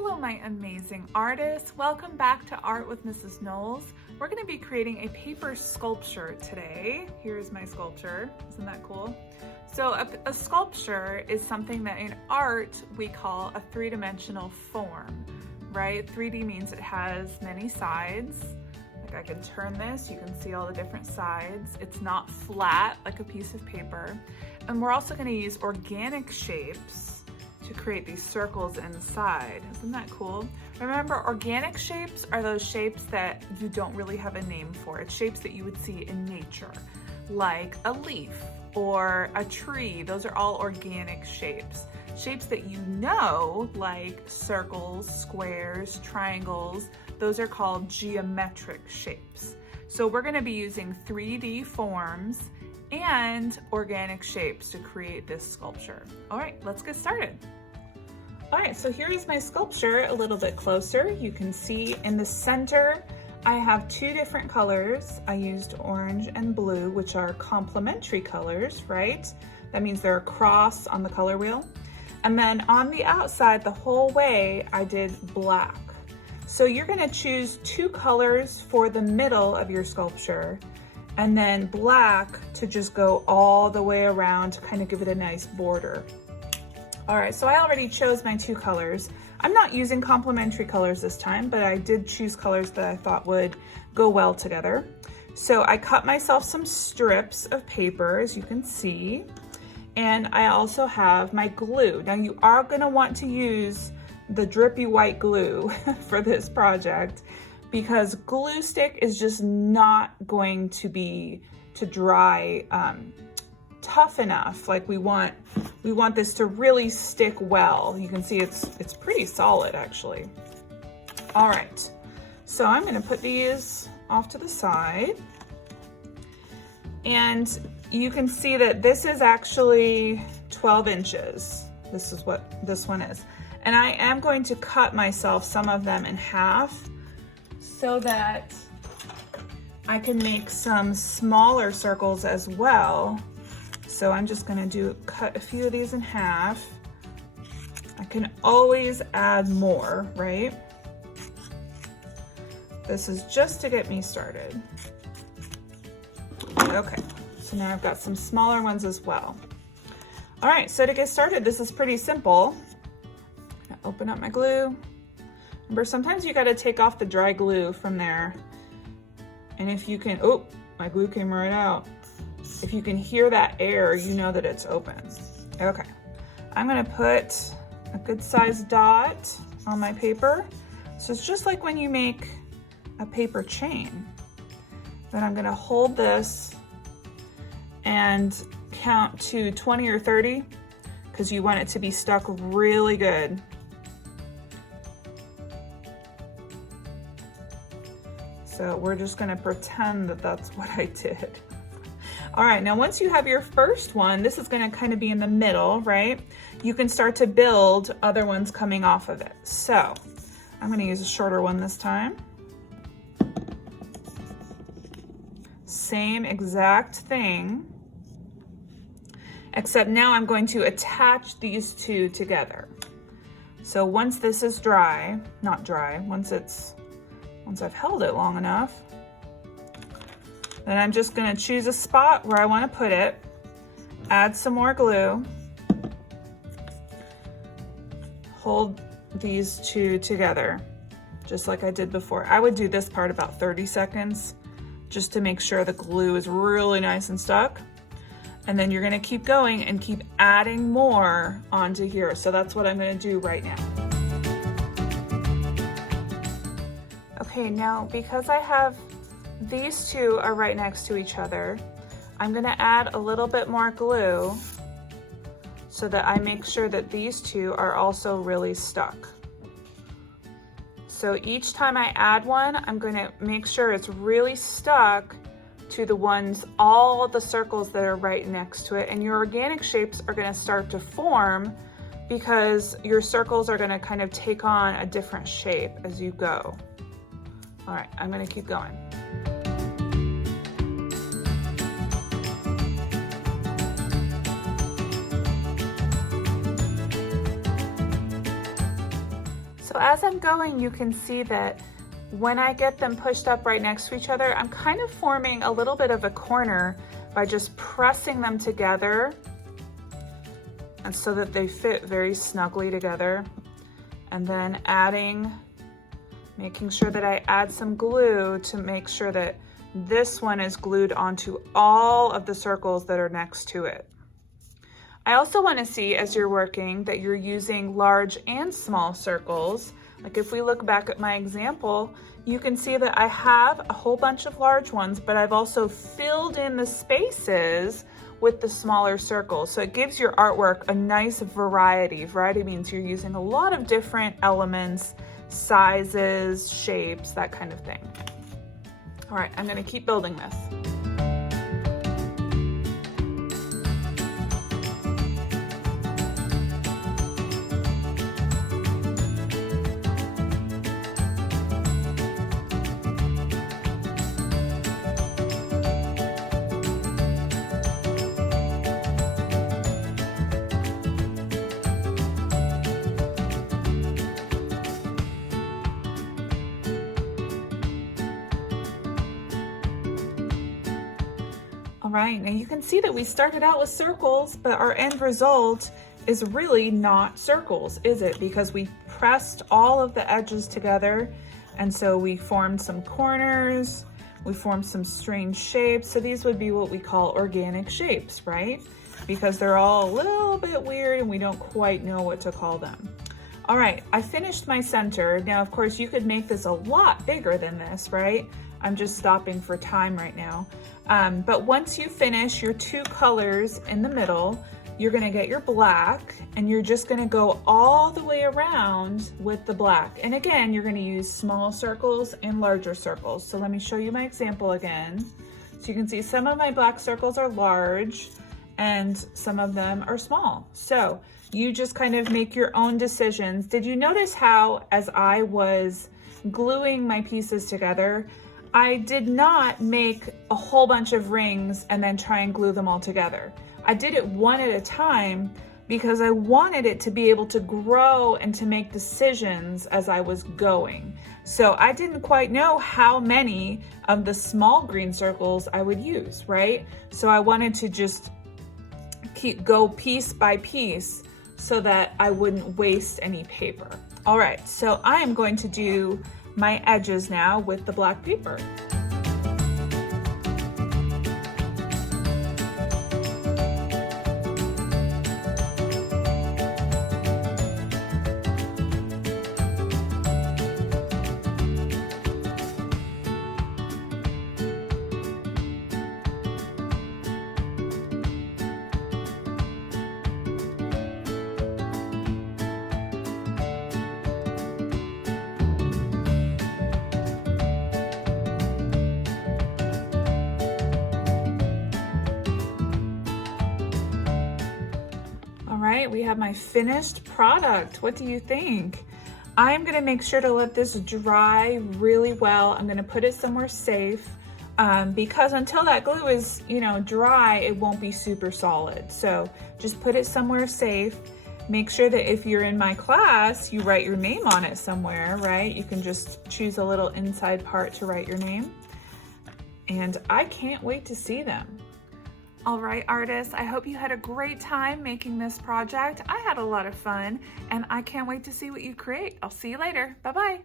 Hello, my amazing artists. Welcome back to Art with Mrs. Knowles. We're going to be creating a paper sculpture today. Here's my sculpture. Isn't that cool? So a sculpture is something that in art we call a three-dimensional form, right? 3D means it has many sides. Like I can turn this, you can see all the different sides. It's not flat like a piece of paper. And we're also going to use organic shapes to create these circles inside. Isn't that cool? Remember, organic shapes are those shapes that you don't really have a name for. It's shapes that you would see in nature, like a leaf or a tree. Those are all organic shapes. Shapes that you know, like circles, squares, triangles, those are called geometric shapes. So we're going to be using 3D forms and organic shapes to create this sculpture. All right, let's get started. All right, so here is my sculpture a little bit closer. You can see in the center, I have two different colors. I used orange and blue, which are complementary colors, right? That means they're a cross on the color wheel. And then on the outside, the whole way, I did black. So you're gonna choose two colors for the middle of your sculpture, and then black to just go all the way around to kind of give it a nice border. All right, so I already chose my two colors. I'm not using complementary colors this time, but I did choose colors that I thought would go well together. So I cut myself some strips of paper, as you can see, and I also have my glue. Now you are gonna want to use the drippy white glue for this project, because glue stick is just not going to dry tough enough. Like we want this to really stick well. You can see it's pretty solid actually. All right, so I'm gonna put these off to the side, and you can see that this is actually 12 inches. This is what this one is. And I am going to cut myself some of them in half so that I can make some smaller circles as well. So I'm just gonna cut a few of these in half. I can always add more, right? This is just to get me started. Okay, so now I've got some smaller ones as well. All right, so to get started, this is pretty simple. Open up my glue. Remember, sometimes you gotta take off the dry glue from there. And if you can, oh, my glue came right out. If you can hear that air, you know that it's open. Okay, I'm gonna put a good sized dot on my paper. So it's just like when you make a paper chain. Then I'm gonna hold this and count to 20 or 30 because you want it to be stuck really good. So we're just gonna pretend that that's what I did. All right, now once you have your first one, this is gonna kind of be in the middle, right? You can start to build other ones coming off of it. So I'm gonna use a shorter one this time. Same exact thing, except now I'm going to attach these two together. So once this is dry, not dry, once I've held it long enough, then I'm just gonna choose a spot where I wanna put it, add some more glue, hold these two together, just like I did before. I would do this part about 30 seconds, just to make sure the glue is really nice and stuck. And then you're gonna keep going and keep adding more onto here. So that's what I'm gonna do right now. Okay, now because I have these two are right next to each other, I'm gonna add a little bit more glue so that I make sure that these two are also really stuck. So each time I add one, I'm gonna make sure it's really stuck to the ones, all the circles that are right next to it. And your organic shapes are gonna start to form because your circles are gonna kind of take on a different shape as you go. All right, I'm gonna keep going. So as I'm going, you can see that when I get them pushed up right next to each other, I'm kind of forming a little bit of a corner by just pressing them together, and so that they fit very snugly together. And then making sure that I add some glue to make sure that this one is glued onto all of the circles that are next to it. I also want to see, as you're working, that you're using large and small circles. Like if we look back at my example, you can see that I have a whole bunch of large ones, but I've also filled in the spaces with the smaller circles. So it gives your artwork a nice variety. Variety means you're using a lot of different elements, sizes, shapes, that kind of thing. All right, I'm gonna keep building this. All right, now you can see that we started out with circles, but our end result is really not circles, is it? Because we pressed all of the edges together, and so we formed some corners, we formed some strange shapes. So these would be what we call organic shapes, right? Because they're all a little bit weird and we don't quite know what to call them. All right, I finished my center. Now, of course, you could make this a lot bigger than this, right? I'm just stopping for time right now. But once you finish your two colors in the middle, you're gonna get your black and you're just gonna go all the way around with the black. And again, you're gonna use small circles and larger circles. So let me show you my example again. So you can see some of my black circles are large and some of them are small. So you just kind of make your own decisions. Did you notice how, as I was gluing my pieces together, I did not make a whole bunch of rings and then try and glue them all together. I did it one at a time because I wanted it to be able to grow and to make decisions as I was going. So I didn't quite know how many of the small green circles I would use, right? So I wanted to just go piece by piece so that I wouldn't waste any paper. All right, so I am going to do my edges now with the black paper. All right, we have my finished product. What do you think? I'm gonna make sure to let this dry really well. I'm gonna put it somewhere safe because until that glue is, dry, it won't be super solid. So just put it somewhere safe. Make sure that if you're in my class, you write your name on it somewhere, right? You can just choose a little inside part to write your name. And I can't wait to see them. All right, artists, I hope you had a great time making this project. I had a lot of fun, and I can't wait to see what you create. I'll see you later. Bye-bye.